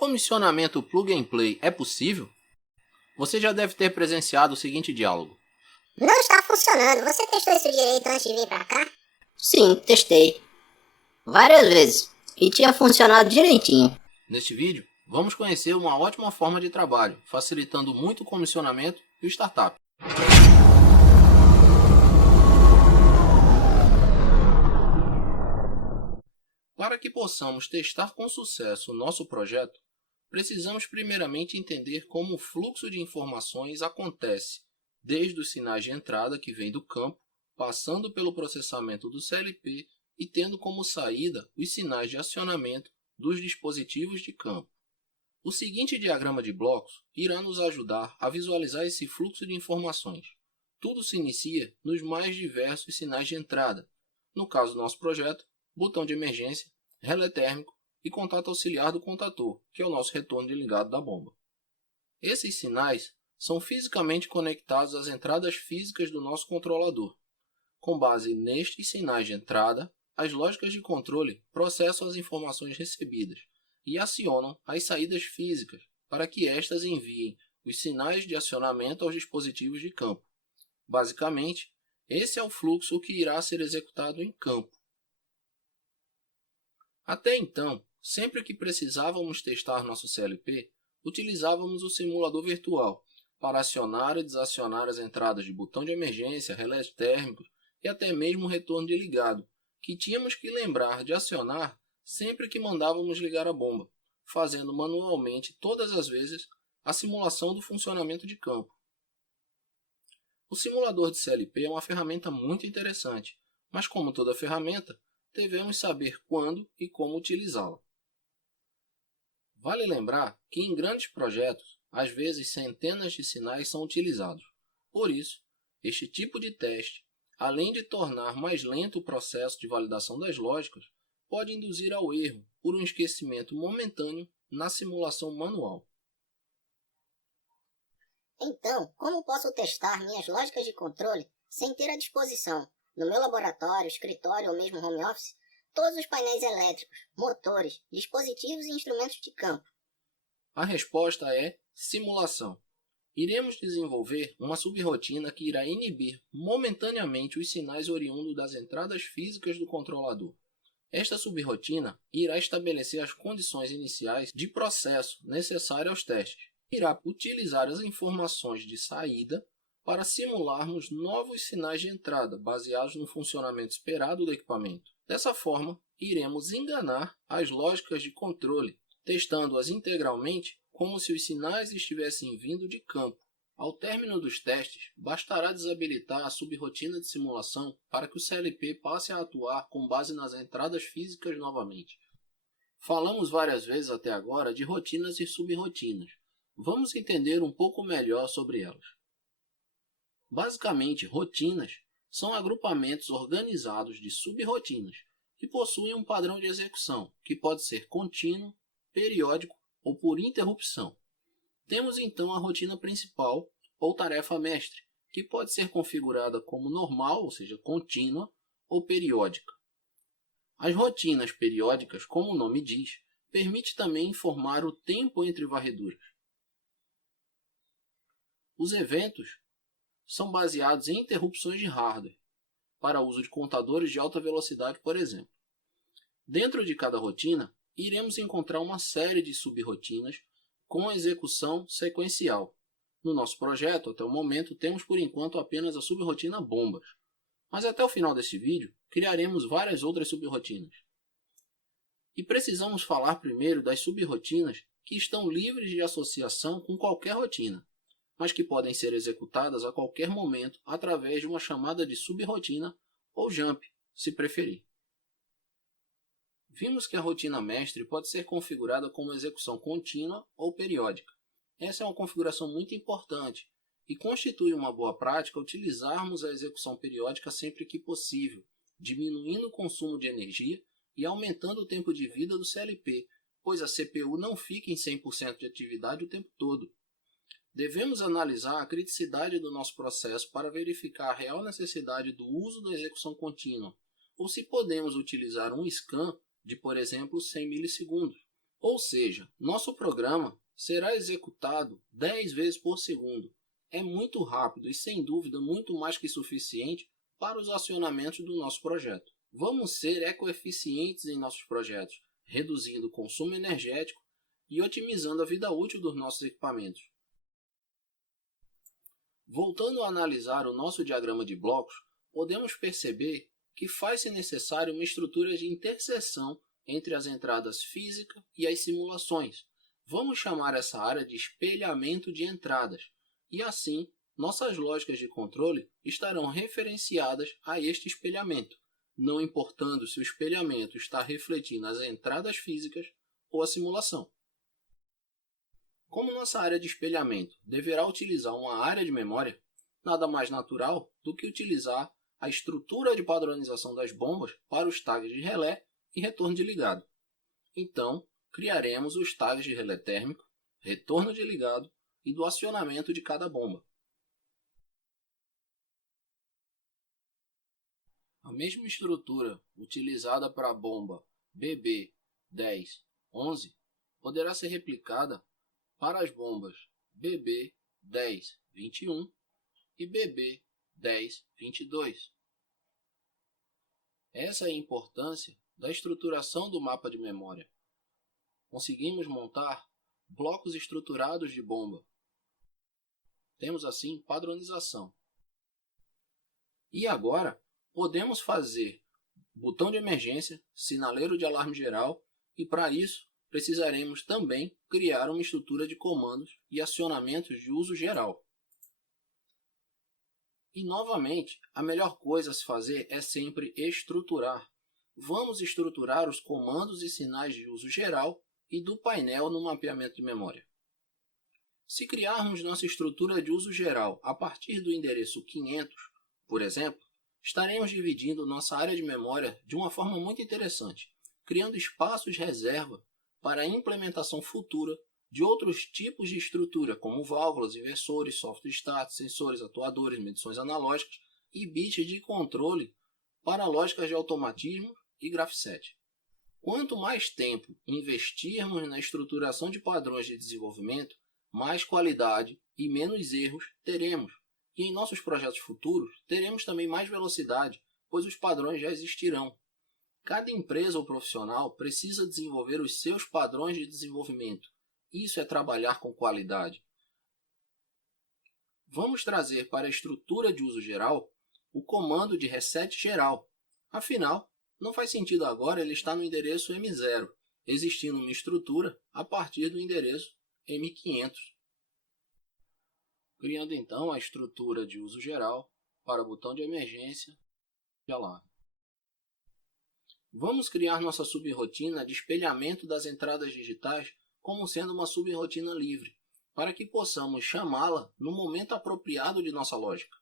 comissionamento plug and play é possível? Você já deve ter presenciado o seguinte diálogo. Não está funcionando. Você testou isso direito antes de vir pra cá? Sim, testei. Várias vezes. E tinha funcionado direitinho. Neste vídeo, vamos conhecer uma ótima forma de trabalho, facilitando muito o comissionamento e o startup. Para que possamos testar com sucesso o nosso projeto, precisamos primeiramente entender como o fluxo de informações acontece, desde os sinais de entrada que vêm do campo, passando pelo processamento do CLP e tendo como saída os sinais de acionamento dos dispositivos de campo. O seguinte diagrama de blocos irá nos ajudar a visualizar esse fluxo de informações. Tudo se inicia nos mais diversos sinais de entrada. No caso do nosso projeto, botão de emergência, relé térmico e contato auxiliar do contator, que é o nosso retorno de ligado da bomba. Esses sinais são fisicamente conectados às entradas físicas do nosso controlador. Com base nestes sinais de entrada, as lógicas de controle processam as informações recebidas e acionam as saídas físicas para que estas enviem os sinais de acionamento aos dispositivos de campo. Basicamente, esse é o fluxo que irá ser executado em campo. Até então, sempre que precisávamos testar nosso CLP, utilizávamos o simulador virtual para acionar e desacionar as entradas de botão de emergência, relés térmicos e até mesmo o retorno de ligado, que tínhamos que lembrar de acionar sempre que mandávamos ligar a bomba, fazendo manualmente todas as vezes a simulação do funcionamento de campo. O simulador de CLP é uma ferramenta muito interessante, mas como toda ferramenta, devemos saber quando e como utilizá-la. Vale lembrar que em grandes projetos, às vezes centenas de sinais são utilizados. Por isso, este tipo de teste, além de tornar mais lento o processo de validação das lógicas, pode induzir ao erro por um esquecimento momentâneo na simulação manual. Então, como posso testar minhas lógicas de controle sem ter à disposição, no meu laboratório, escritório ou mesmo home office, todos os painéis elétricos, motores, dispositivos e instrumentos de campo? A resposta é simulação. Iremos desenvolver uma subrotina que irá inibir momentaneamente os sinais oriundos das entradas físicas do controlador. Esta subrotina irá estabelecer as condições iniciais de processo necessárias aos testes. Irá utilizar as informações de saída para simularmos novos sinais de entrada baseados no funcionamento esperado do equipamento. Dessa forma, iremos enganar as lógicas de controle, testando-as integralmente como se os sinais estivessem vindo de campo. Ao término dos testes, bastará desabilitar a subrotina de simulação para que o CLP passe a atuar com base nas entradas físicas novamente. Falamos várias vezes até agora de rotinas e subrotinas. Vamos entender um pouco melhor sobre elas. Basicamente, rotinas são agrupamentos organizados de subrotinas que possuem um padrão de execução, que pode ser contínuo, periódico ou por interrupção. Temos então a rotina principal ou tarefa mestre, que pode ser configurada como normal, ou seja, contínua, ou periódica. As rotinas periódicas, como o nome diz, permite também informar o tempo entre varreduras. Os eventos são baseados em interrupções de hardware, para uso de contadores de alta velocidade, por exemplo. Dentro de cada rotina, iremos encontrar uma série de subrotinas com execução sequencial. No nosso projeto, até o momento, temos por enquanto apenas a subrotina bombas, mas até o final deste vídeo, criaremos várias outras subrotinas. E precisamos falar primeiro das subrotinas que estão livres de associação com qualquer rotina, mas que podem ser executadas a qualquer momento através de uma chamada de subrotina ou jump, se preferir. Vimos que a rotina mestre pode ser configurada como execução contínua ou periódica. Essa é uma configuração muito importante e constitui uma boa prática utilizarmos a execução periódica sempre que possível, diminuindo o consumo de energia e aumentando o tempo de vida do CLP, pois a CPU não fica em 100% de atividade o tempo todo. Devemos analisar a criticidade do nosso processo para verificar a real necessidade do uso da execução contínua, ou se podemos utilizar um scan de, por exemplo, 100 milissegundos, Ou seja, nosso programa será executado 10 vezes por segundo. É muito rápido e, sem dúvida, muito mais que suficiente para os acionamentos do nosso projeto. Vamos ser ecoeficientes em nossos projetos, reduzindo o consumo energético e otimizando a vida útil dos nossos equipamentos. Voltando a analisar o nosso diagrama de blocos, podemos perceber que faz-se necessário uma estrutura de interseção entre as entradas físicas e as simulações. Vamos chamar essa área de espelhamento de entradas, e assim nossas lógicas de controle estarão referenciadas a este espelhamento, não importando se o espelhamento está refletindo as entradas físicas ou a simulação. Como nossa área de espelhamento deverá utilizar uma área de memória, nada mais natural do que utilizar a estrutura de padronização das bombas para os tags de relé e retorno de ligado. Então, criaremos os tags de relé térmico, retorno de ligado e do acionamento de cada bomba. A mesma estrutura utilizada para a bomba BB1011 poderá ser replicada para as bombas BB1021 e BB1022. Essa é a importância da estruturação do mapa de memória. Conseguimos montar blocos estruturados de bomba. Temos assim padronização. E agora podemos fazer botão de emergência, sinaleiro de alarme geral e para isso precisaremos também criar uma estrutura de comandos e acionamentos de uso geral. E novamente, a melhor coisa a se fazer é sempre estruturar. Vamos estruturar os comandos e sinais de uso geral e do painel no mapeamento de memória. Se criarmos nossa estrutura de uso geral a partir do endereço 500, por exemplo, estaremos dividindo nossa área de memória de uma forma muito interessante, criando espaços de reserva para a implementação futura de outros tipos de estrutura, como válvulas, inversores, software status, sensores, atuadores, medições analógicas e bits de controle para lógicas de automatismo e grafset. Quanto mais tempo investirmos na estruturação de padrões de desenvolvimento, mais qualidade e menos erros teremos. E em nossos projetos futuros, teremos também mais velocidade, pois os padrões já existirão. Cada empresa ou profissional precisa desenvolver os seus padrões de desenvolvimento. Isso é trabalhar com qualidade. Vamos trazer para a estrutura de uso geral o comando de reset geral. Afinal, não faz sentido agora ele estar no endereço M0, existindo uma estrutura a partir do endereço M500. Criando então a estrutura de uso geral para botão de emergência e alarme. Vamos criar nossa subrrotina de espelhamento das entradas digitais como sendo uma subrrotina livre, para que possamos chamá-la no momento apropriado de nossa lógica.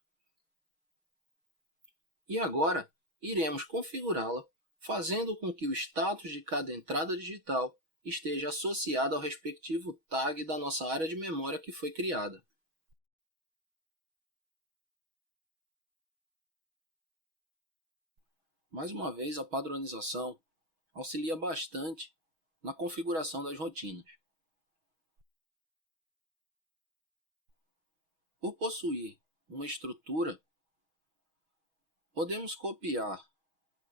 E agora, iremos configurá-la, fazendo com que o status de cada entrada digital esteja associado ao respectivo tag da nossa área de memória que foi criada. Mais uma vez, a padronização auxilia bastante na configuração das rotinas. Por possuir uma estrutura, podemos copiar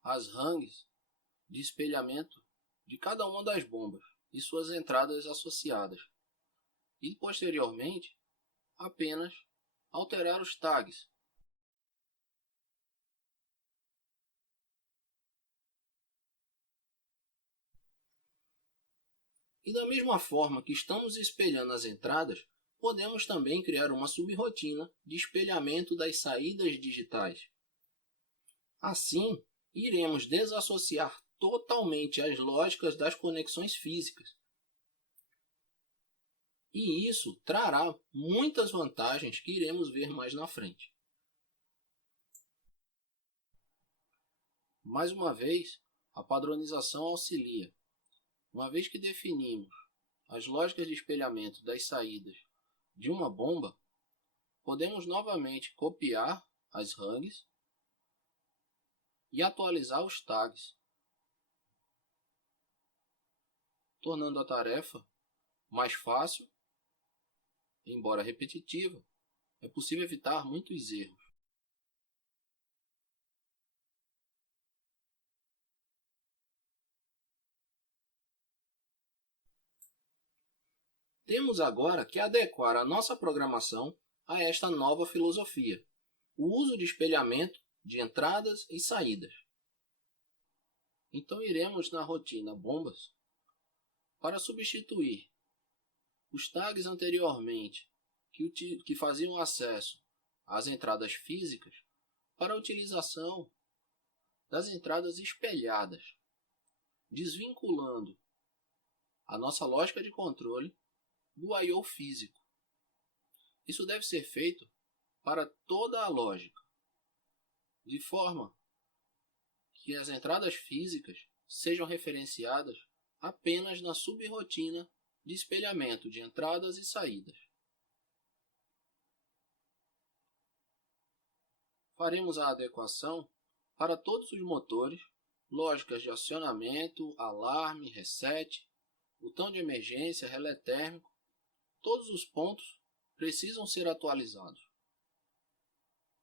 as hangs de espelhamento de cada uma das bombas e suas entradas associadas, e posteriormente apenas alterar os tags. E da mesma forma que estamos espelhando as entradas, podemos também criar uma subrrotina de espelhamento das saídas digitais. Assim, iremos desassociar totalmente as lógicas das conexões físicas. E isso trará muitas vantagens que iremos ver mais na frente. Mais uma vez, a padronização auxilia. Uma vez que definimos as lógicas de espelhamento das saídas de uma bomba, podemos novamente copiar as hangs e atualizar os tags. tornando a tarefa mais fácil, embora repetitiva. É possível evitar muitos erros. Temos agora que adequar a nossa programação a esta nova filosofia, o uso de espelhamento de entradas e saídas. Então iremos na rotina bombas para substituir os tags anteriormente que faziam acesso às entradas físicas para a utilização das entradas espelhadas, desvinculando a nossa lógica de controle do I/O físico. Isso deve ser feito para toda a lógica, de forma que as entradas físicas sejam referenciadas apenas na subrotina de espelhamento de entradas e saídas. Faremos a adequação para todos os motores, lógicas de acionamento, alarme, reset, botão de emergência, relé térmico. Todos os pontos precisam ser atualizados.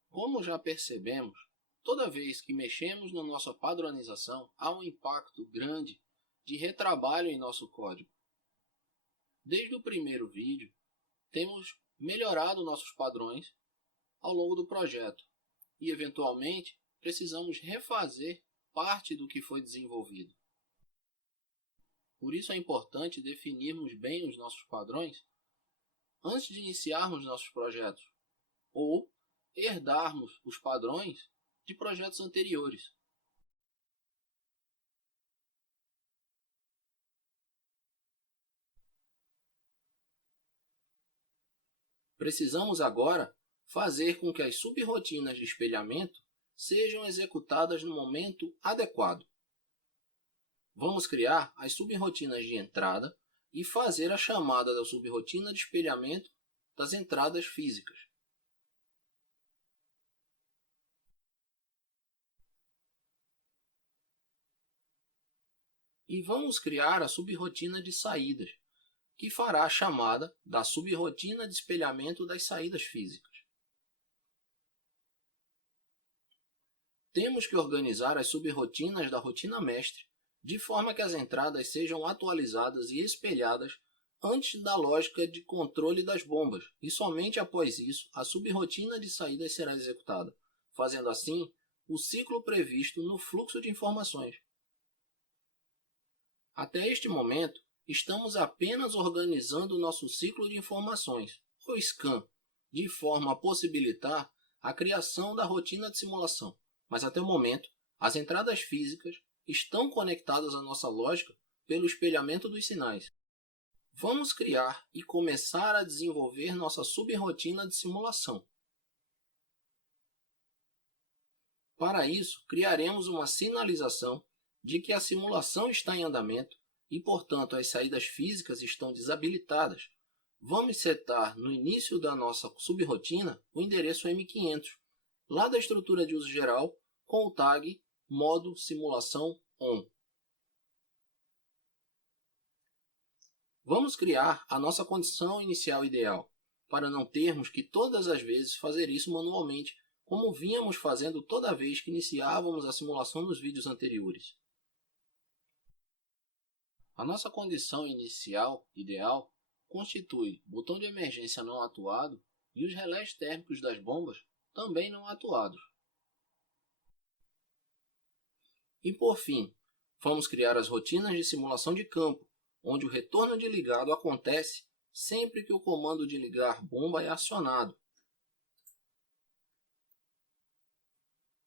Como já percebemos, toda vez que mexemos na nossa padronização, há um impacto grande de retrabalho em nosso código. Desde o primeiro vídeo, temos melhorado nossos padrões ao longo do projeto e, eventualmente, precisamos refazer parte do que foi desenvolvido. Por isso é importante definirmos bem os nossos padrões antes de iniciarmos nossos projetos, ou herdarmos os padrões de projetos anteriores. Precisamos agora fazer com que as subrotinas de espelhamento sejam executadas no momento adequado. Vamos criar as subrotinas de entrada e fazer a chamada da subrotina de espelhamento das entradas físicas. E vamos criar a subrotina de saídas, que fará a chamada da subrotina de espelhamento das saídas físicas. Temos que organizar as subrotinas da rotina mestre de forma que as entradas sejam atualizadas e espelhadas antes da lógica de controle das bombas, e somente após isso a subrotina de saídas será executada, fazendo assim o ciclo previsto no fluxo de informações. Até este momento, estamos apenas organizando o nosso ciclo de informações, o scan, de forma a possibilitar a criação da rotina de simulação, mas até o momento, as entradas físicas estão conectadas à nossa lógica pelo espelhamento dos sinais. Vamos criar e começar a desenvolver nossa subrotina de simulação. Para isso, criaremos uma sinalização de que a simulação está em andamento e, portanto, as saídas físicas estão desabilitadas. Vamos setar no início da nossa subrotina o endereço M500, lá da estrutura de uso geral, com o tag modo simulação on. Vamos criar a nossa condição inicial ideal, para não termos que todas as vezes fazer isso manualmente, como vínhamos fazendo toda vez que iniciávamos a simulação nos vídeos anteriores. A nossa condição inicial ideal constitui botão de emergência não atuado e os relés térmicos das bombas também não atuados. E por fim, vamos criar as rotinas de simulação de campo, onde o retorno de ligado acontece sempre que o comando de ligar bomba é acionado.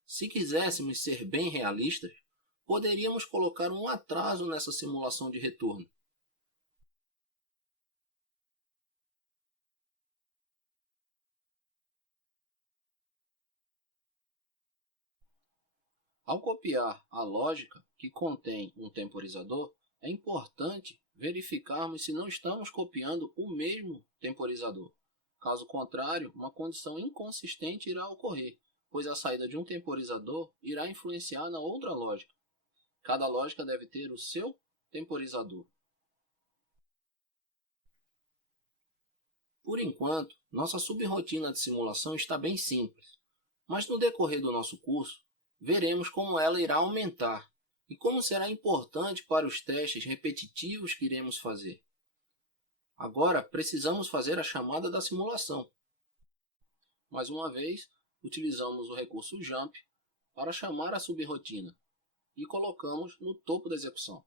Se quiséssemos ser bem realistas, poderíamos colocar um atraso nessa simulação de retorno. Ao copiar a lógica que contém um temporizador, é importante verificarmos se não estamos copiando o mesmo temporizador. Caso contrário, uma condição inconsistente irá ocorrer, pois a saída de um temporizador irá influenciar na outra lógica. Cada lógica deve ter o seu temporizador. Por enquanto, nossa subrotina de simulação está bem simples, mas no decorrer do nosso curso, veremos como ela irá aumentar e como será importante para os testes repetitivos que iremos fazer. Agora, precisamos fazer a chamada da simulação. Mais uma vez, utilizamos o recurso Jump para chamar a subrotina e colocamos no topo da execução.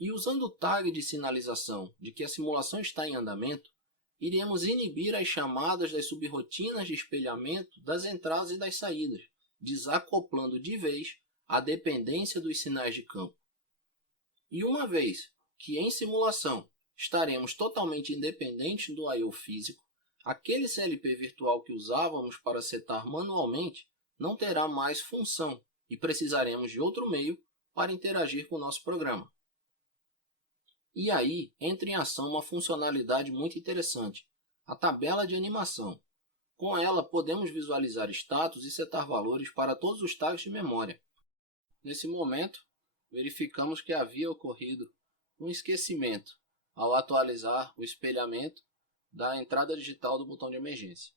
E usando o tag de sinalização de que a simulação está em andamento, iremos inibir as chamadas das subrotinas de espelhamento das entradas e das saídas, desacoplando de vez a dependência dos sinais de campo. E uma vez que em simulação estaremos totalmente independentes do I/O físico, aquele CLP virtual que usávamos para setar manualmente não terá mais função e precisaremos de outro meio para interagir com o nosso programa. E aí entra em ação uma funcionalidade muito interessante, a tabela de animação. Com ela podemos visualizar status e setar valores para todos os tags de memória. Nesse momento, verificamos que havia ocorrido um esquecimento ao atualizar o espelhamento da entrada digital do botão de emergência.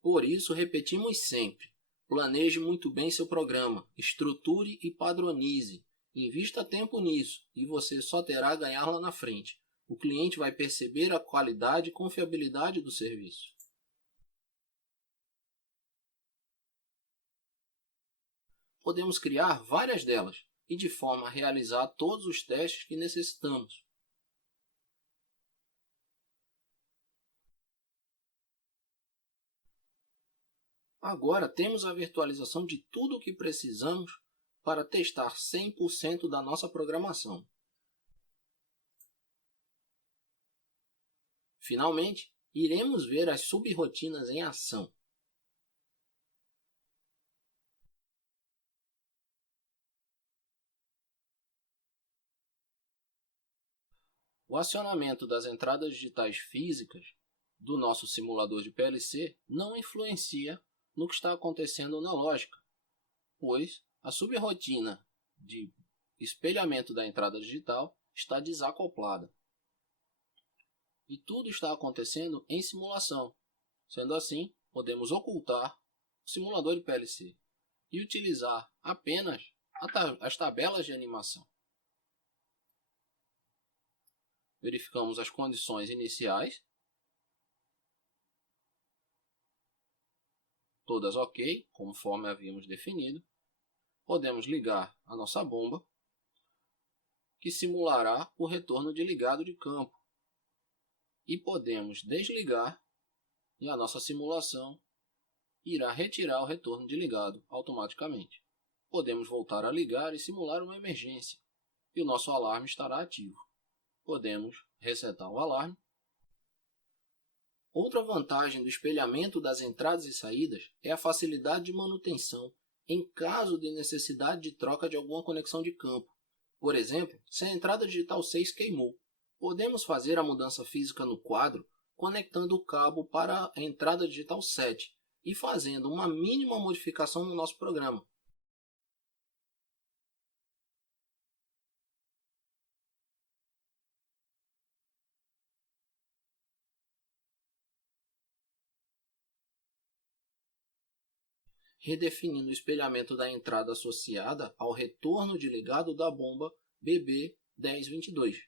Por isso, repetimos sempre: planeje muito bem seu programa, estruture e padronize, invista tempo nisso e você só terá a ganhar lá na frente. O cliente vai perceber a qualidade e confiabilidade do serviço. Podemos criar várias delas e de forma a realizar todos os testes que necessitamos. Agora temos a virtualização de tudo o que precisamos para testar 100% da nossa programação. Finalmente, iremos ver as subrotinas em ação. O acionamento das entradas digitais físicas do nosso simulador de PLC não influencia no que está acontecendo na lógica, pois a subrotina de espelhamento da entrada digital está desacoplada. E tudo está acontecendo em simulação. Sendo assim, podemos ocultar o simulador de PLC e utilizar apenas as tabelas de animação. Verificamos as condições iniciais, todas ok, conforme havíamos definido. Podemos ligar a nossa bomba, que simulará o retorno de ligado de campo. E podemos desligar e a nossa simulação irá retirar o retorno de ligado automaticamente. Podemos voltar a ligar e simular uma emergência e o nosso alarme estará ativo. Podemos resetar o alarme. Outra vantagem do espelhamento das entradas e saídas é a facilidade de manutenção em caso de necessidade de troca de alguma conexão de campo. Por exemplo, se a entrada digital 6 queimou, podemos fazer a mudança física no quadro conectando o cabo para a entrada digital 7 e fazendo uma mínima modificação no nosso programa. Redefinindo o espelhamento da entrada associada ao retorno de ligado da bomba BB1022.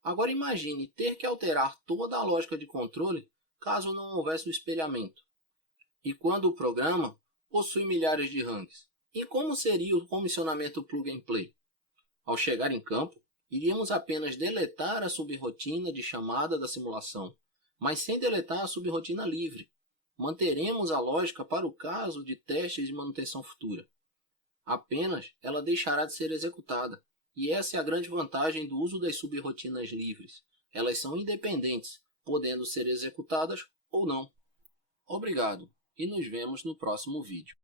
Agora imagine ter que alterar toda a lógica de controle caso não houvesse o espelhamento. E quando o programa possui milhares de rungs. E como seria o comissionamento plug and play? Ao chegar em campo, iríamos apenas deletar a subrotina de chamada da simulação, mas sem deletar a subrotina livre. Manteremos a lógica para o caso de testes de manutenção futura. Apenas ela deixará de ser executada. E essa é a grande vantagem do uso das subrotinas livres. Elas são independentes, podendo ser executadas ou não. Obrigado e nos vemos no próximo vídeo.